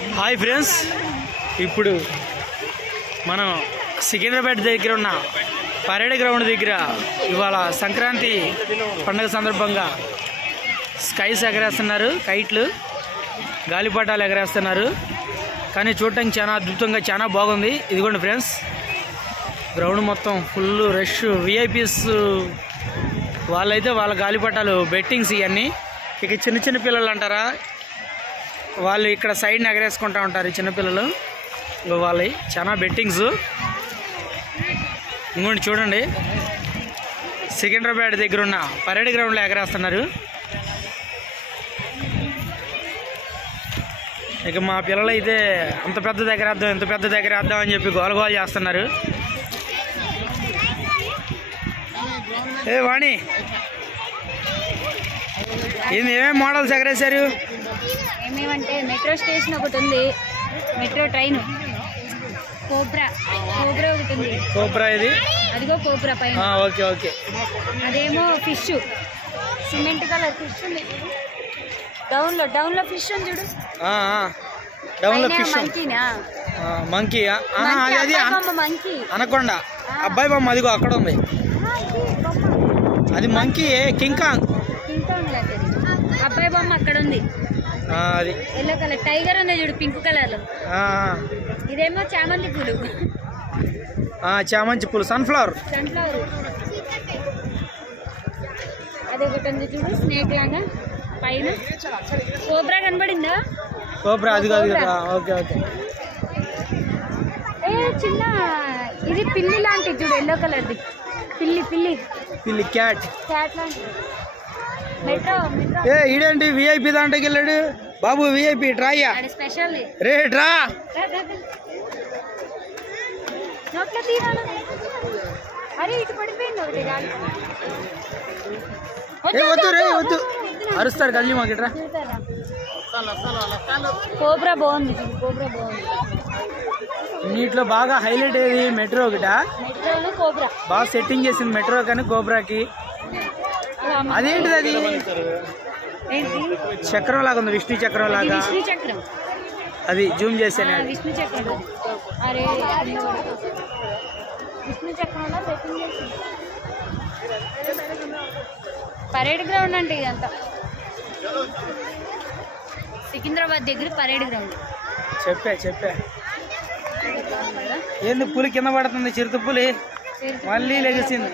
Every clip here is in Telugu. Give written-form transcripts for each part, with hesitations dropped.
హాయ్ ఫ్రెండ్స్, ఇప్పుడు మనం సికింద్రాబాద్ దగ్గర ఉన్న పరేడ్ గ్రౌండ్ దగ్గర ఇవాళ సంక్రాంతి పండుగ సందర్భంగా స్కైస్ ఎగరేస్తున్నారు. కైట్లు, గాలిపటాలు ఎగరేస్తున్నారు. కానీ చూడటానికి చాలా అద్భుతంగా చాలా బాగుంది. ఇదిగోండి ఫ్రెండ్స్, గ్రౌండ్ మొత్తం ఫుల్ రష్. విఐపీస్ వాళ్ళైతే వాళ్ళ గాలిపటాలు బెట్టింగ్స్ ఇవన్నీ. ఇక చిన్న చిన్న పిల్లలు అంటారా, వాళ్ళు ఇక్కడ సైడ్ని ఎగరేసుకుంటూ ఉంటారు. చిన్నపిల్లలు వాళ్ళవి చాలా బెట్టింగ్స్. ఇంకోటి చూడండి, సికింద్రాబాద్ దగ్గర ఉన్న పరేడ్ గ్రౌండ్లో ఎగరేస్తున్నారు. ఇక మా పిల్లలు అయితే అంత పెద్ద ఎగరేద్దాం, ఇంత పెద్ద ఎగరేద్దాం అని చెప్పి గోలగోలు చేస్తున్నారు. ఏ వాణి, ఏమేమి మోడల్స్ ఎగరేశారు? ఏమేమంటే మెట్రో స్టేషన్ ఒకటి ఉంది, మెట్రో ట్రైన్, కోబ్రా ఒకటి ఉంది. కోబ్రా ఇది, అదిగో కోబ్రా పైన. Okay okay. అదేమో ఫిష్, సిమెంట్ కలర్ ఫిష్ ఉంది. డౌన్ లో ఫిష్ ఉంది చూడు. డౌన్ లో ఫిష్, మంకీ. అది మంకీ అనకొండ అబ్బాయి బొమ్మ, అదిగో అక్కడ ఉంది. అది మంకీ, కింగ్ కాంగ్ అబ్బాయి బొమ్మ అక్కడ ఉంది. అది ఎల్లో కలర్ టైగర్ ఉంది చూడు, పింక్ కలర్. ఇదేమో చామంతి పూలు. చామంతి పూలు, సన్ఫ్లవర్. అది ఒకటి ఉంది చూడు, స్నేక్ లాగా పైన. కోబ్రా కనబడిందా? కోబ్రా అది కాదు కదా. Okay okay. చిన్న ఇది పిల్లి లాంటిది చూడు, ఎల్లో కలర్ది. పిల్లి క్యాట్ లాంటిది. మెట్రో ఈడేంటి విఐపి దాంట్లోకి వెళ్ళాడు బాబు. విఐపి ట్రాయ్యా స్పెషల్ రే, డ్రా. నోట్లో తీరాను. అరే ఇటు పడిపోయింది ఒకటి. వద్దు రే, వద్దు, అరుస్తారు కదిలి మాకు. ఇట్రా, కోబ్రా బాగుంది. నీటిలో బాగా హైలైట్ అయ్యేది మెట్రో ఒకట. మెట్రోలో కోబ్రా బాగా సెట్టింగ్ చేసింది మెట్రో కానీ కోబ్రాకి. అదేంటిది? అది చక్రం లాగా ఉంది, విష్ణు చక్రం లాగా. అది జూమ్ చేశాను. విష్ణు చక్రం. అరే విష్ణు చక్రంలో సెట్టింగ్ చేసింది. పరేడ్ గ్రౌండ్ అంటే ఇదంతా సికింద్రాబాద్ దగ్గర పరేడ్ గ్రౌండ్. చెప్పా ఏంది పులి కింద పడుతుంది, చిరుత పులి మళ్ళీ లెగిసింది.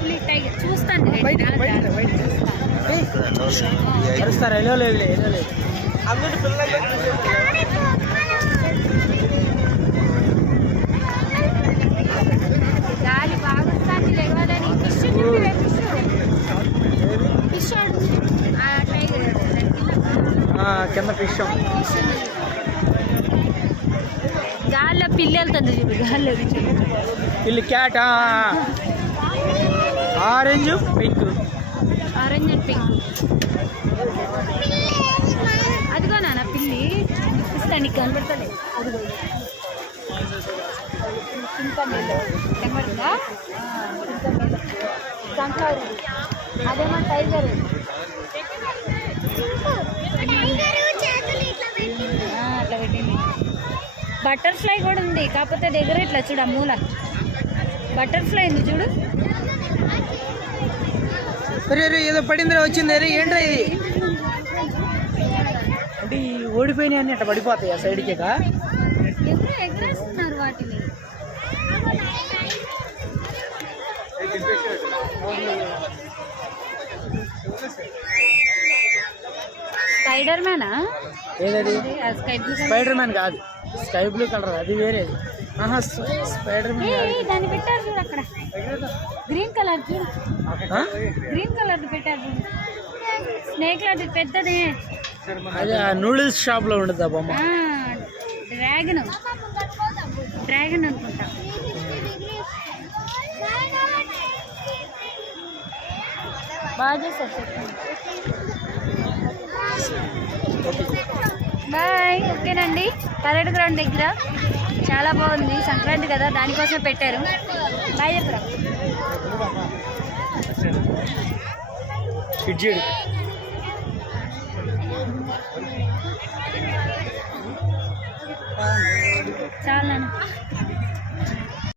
పులి టైగర్ చూస్తాను. అరుస్తారు. ఎలో లేదు. గాలి బాగా వస్తుంది, లేవాలని. ఫిష్ టైగర్ కింద ఫిష్. గాల్లో పిల్లి వెళ్తుంది చూడు, గాల్లో పిల్లి. Cat, orange pink. Orange and pink. అదిగో నాన్న పిల్లి, ఇస్తాను నీకు కనబడతాను. అదిగో కనబడుతుందా? సన్ఫ్లవర్. అదేమో టైగర్. అట్లా పెట్టింది. బటర్ఫ్లై కూడా ఉంది, కాకపోతే దగ్గర ఇట్లా చూడు, మూల బటర్ఫ్లై ఉంది చూడు. ఏదో పడింది, వచ్చింది. ఏంట్రా ఇది? అంటే ఓడిపోయినాయి అన్ని అట్లా పడిపోతాయి ఆ సైడ్కి. ఎగరేస్తున్నారు వాటిని. స్పైడర్ మ్యానా? ఏదది? స్పైడర్ మ్యాన్ కాదు, స్కై బ్లూ కలర్, అది వేరేది. స్పైడర్ మ్యాన్ దాన్ని పెట్టారు చూడు అక్కడ, గ్రీన్ కలర్ చూడు. గ్రీన్ కలర్ పెట్టారు చూడు, స్నేక్ లాంటి పెద్దది. అది నూడిల్స్ షాప్ లో ఉండదు ఆ బొమ్మ. డ్రాగన్ అనుకుంటా. బాగా చేస్తారు. బాయ్. ఓకేనండి, పరేడ్ గ్రౌండ్ దగ్గర చాలా బాగుంది. సంక్రాంతి కదా, దానికోసం పెట్టారు. బాయ్ చెప్పరా. ఇడ్జీడు చాలా